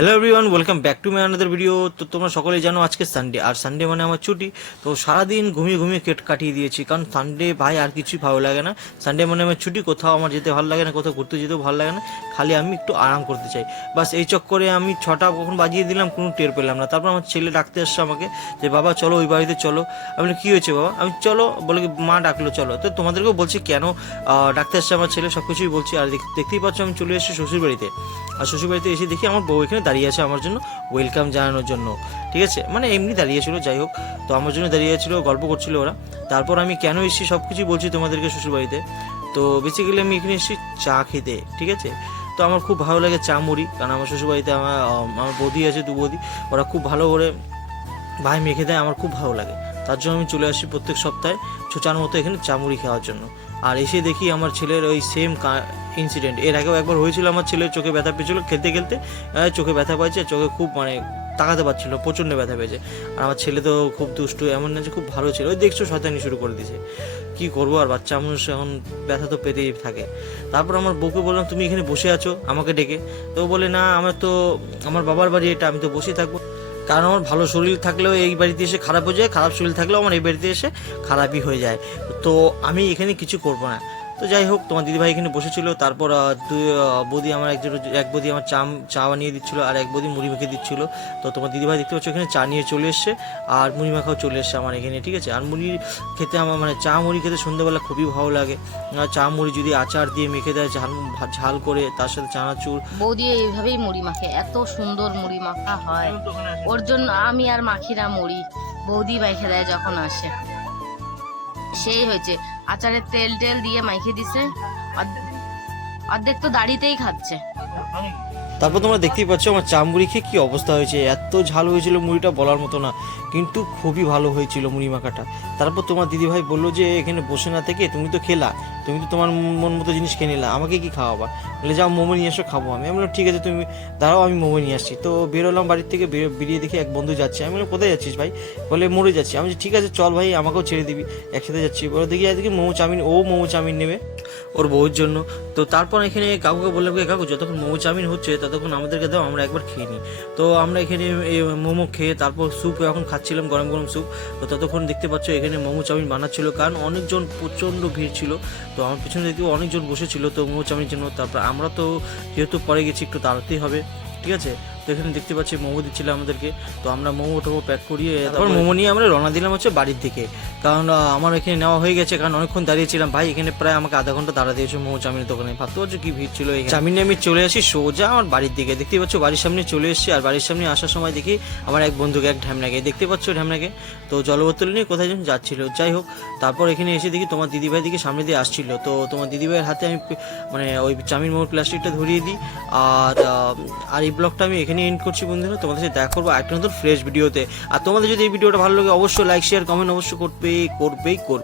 Hello everyone welcome back to my another video তো তোমরা সকলেই জানো আজকে সানডে আর সানডে মানে আমার ছুটি। তো সারাদিন ঘুমিয়ে ঘুমিয়ে কেট কাটিয়ে দিয়েছি, কারণ সানডে ভাই আর কিছুই ভালো লাগে না। সানডে মানে আমার ছুটি, কোথাও আমার যেতে ভালো লাগে না, কোথাও ঘুরতে যেতেও ভালো লাগে না। খালি আমি একটু আরাম করতে চাই। বাস এই চক্করে আমি ছটা কখন বাজিয়ে দিলাম, কোনো টের পেলাম না। তারপর আমার ছেলে ডাকতে আসছে আমাকে যে, বাবা, চলো ওই বাড়িতে চলো। আমি কি হয়েছে বাবা? আমি চলো, বলে মা ডাকলো, চলো। তো তোমাদেরকেও বলছি, কেন? ডাকতে আসছে আমার ছেলে সব কিছুই বলছি। আর দেখ- দেখতেই পাচ্ছ আমি চলে এসেছি শ্বশুর বাড়িতে আর শ্বশুর বাড়িতে এসে দেখি আমার বউ এখানে দাঁড়িয়ে আছে আমার জন্য ওয়েলকাম জানানোর জন্য। ঠিক আছে? মানে এমনি দাঁড়িয়ে ছিল, যাই হোক। তো আমার জন্য দাঁড়িয়ে ছিল, গল্প করছিল ওরা। তারপর আমি কেন এসেছি সব কিছুই বলছি তোমাদেরকে শ্বশুরবাড়িতে। তো বেসিক্যালি আমি এখানে এসেছি চা খেতে, ঠিক আছে? তো আমার খুব ভালো লাগে চা মুড়ি, কারণ আমার শ্বশুরবাড়িতে আমার আমার বৌদি আছে, দু বৌদি। ওরা খুব ভালো করে ভাই মেখে দেয়, আমার খুব ভালো লাগে। তার জন্য আমি চলে আসি প্রত্যেক সপ্তাহে ছোচার মতো এখানে চামুড়ি খাওয়ার জন্য। আর এসে দেখি আমার ছেলের ওই সেম ইনসিডেন্ট এর আগেও একবার হয়েছিল আমার ছেলের চোখে ব্যথা পেয়েছিল, খেলতে খেলতে চোখে ব্যথা পাইছে, চোখে খুব মানে তাকাতে পারছিল প্রচণ্ড ব্যথা পেয়েছে। আর আমার ছেলে তো খুব দুষ্টু, এমন না যে খুব ভালো ছিল। ওই দেখছ, শয়তানি শুরু করে দিয়েছে। কি করব, আর বাচ্চা মানুষ এখন ব্যথা তো পেতেই থাকে। তারপর আমার বউকে বললাম, তুমি এখানে বসে আছো? আমাকে ডেকে। তো বলে, না, আমার তো, আমার বাবার বাড়ি এটা, আমি তো বসে থাকব। কারণ আমার ভালো শরীর থাকলেও এই বাড়িতে এসে খারাপ হয়ে যায়, খারাপ শরীর থাকলেও আমার এই বাড়িতে এসে খারাপই হয়ে যায়। তো আমি এখানে কিছু করব না। তো যাই হোক তোমার দিদিভাই এখানে বসেছিল। তারপর দুই বৌদি আমার একজন এক বদি আমার চা চা বানিয়ে দিচ্ছিল আর এক বদি মুড়ি মেখে দিচ্ছিল। তো তোমার দিদিভাই দেখতে পাচ্ছ এখানে চা নিয়ে চলে এসছে আর মুড়ি মাখাও চলে এসছে আমার এখানে ঠিক আছে? আর মুড়ি খেতে আমার মানে চা মুড়ি খেতে সন্ধ্যেবেলা খুবই ভালো লাগে। চা মুড়ি যদি আচার দিয়ে মেখে দেয় ঝাল ঝাল করে তার সাথে চানাচুর। বৌদি এইভাবেই মুড়ি মাখে এত সুন্দর মুড়ি মাখা হয়। ওর জন্য আমি আর মাখিরা মুড়ি বৌদি মাইখে দেয় যখন আসে। সেই হয়েছে। আচারের তেল টেল দিয়ে মাইখে দিছে। অর্ধ- অর্ধেক তো দাড়িতেই খাচ্ছে। তারপর তোমরা দেখতেই পাচ্ছ আমার চামড়ি খেয়ে কী অবস্থা হয়েছে। এত ঝাল হয়েছিল মুড়িটা বলার মতো না, কিন্তু খুবই ভালো হয়েছিল মুড়ি মাখাটা। তারপর তোমার দিদিভাই বলল যে, এখানে বসে না থেকে তুমি তো খেলা, তুমি তো তোমার মন মতো জিনিস খেয়ে নিলা, আমাকে কি খাওয়াবা? বলে, যাও মোমো নিয়ে এসো, খাব আমি। আমি বললাম, ঠিক আছে, তুমি দাঁড়াও, আমি মোমো নিয়ে আসছি। তো বেরোলাম বাড়ির থেকে বের- বেরিয়ে দেখি এক বন্ধু যাচ্ছে। আমি বললাম, কোথায় যাচ্ছিস ভাই? বলে, মরে যাচ্ছি। আমি ঠিক আছে, চল ভাই, আমাকেও ছেড়ে দিবি, একসাথে যাচ্ছি। বলে, দেখি আজকে মোমো চাউমিন, ও মোমো চাউমিন নেবে। ওর বউর জন্য। তো তারপর এখানে কাকুকে বললাম যে কাকু, যতক্ষণ মোমো চাউমিন হচ্ছে, ততক্ষণ আমাদেরকে দাও, আমরা একবার খেয়ে নিই। তো আমরা এখানে এই মোমো খেয়ে তারপর স্যুপ এখন খাচ্ছিলাম, গরম গরম স্যুপ। তো ততক্ষণ দেখতে পাচ্ছ এখানে মোমো চাউমিন বানাচ্ছিল, কারণ অনেকজন প্রচণ্ড ভিড় ছিল। তো আমার পিছনে দেখতে অনেকজন বসেছিল তো মোমো চাউমিনের জন্য। তারপর আমরা তো যেহেতু পরে গেছি, একটু তাড়াতেই হবে, ঠিক আছে? তো এখানে দেখতে পাচ্ছি মোমো দিচ্ছিল আমাদেরকে। তো আমরা মোমো টোমো প্যাক করিয়ে তারপর মোমো নিয়ে আমরা রওনা দিলাম হচ্ছে বাড়ির দিকে। কারণ আমার এখানে নেওয়া হয়ে গেছে কারণ অনেকক্ষণ দাঁড়িয়েছিলাম। ভাই এখানে প্রায় আমাকে আধা ঘণ্টা দাঁড়া দিয়েছে মোমো চাউমিনের দোকানে। ভাবতে পারছ কি ভিড় ছিল এখানে? চাউমিন নিয়ে আমি চলে আসি সোজা আমার বাড়ির দিকে। দেখতে পাচ্ছ বাড়ির সামনে চলে এসেছি আর বাড়ির সামনে আসার সময় দেখি আমার এক বন্ধুকে এক ঢ্যামনাকে। দেখতে পাচ্ছ ঢ্যামনাকে? তো জলবোতল নিয়ে কোথায় যেন যাচ্ছিল। যাই হোক তারপর এখানে এসে দেখি তোমার দিদিভাই দিকে সামনে দিয়ে আসছিল। তো তোমার দিদিভাইয়ের হাতে আমি মানে ওই চাউমিন মোমোর প্লাস্টিকটা ধরিয়ে দিই। আর আর এই ব্লগটা আমি এখানে এন্ড করছি বন্ধুরা। তোমাদের সাথে দেখা করব একটা নতুন ফ্রেশ ভিডিওতে আর তোমাদের যদি এই ভিডিওটা ভালো লাগে, অবশ্যই লাইক শেয়ার কমেন্ট অবশ্যই করবে, করবেই করবে।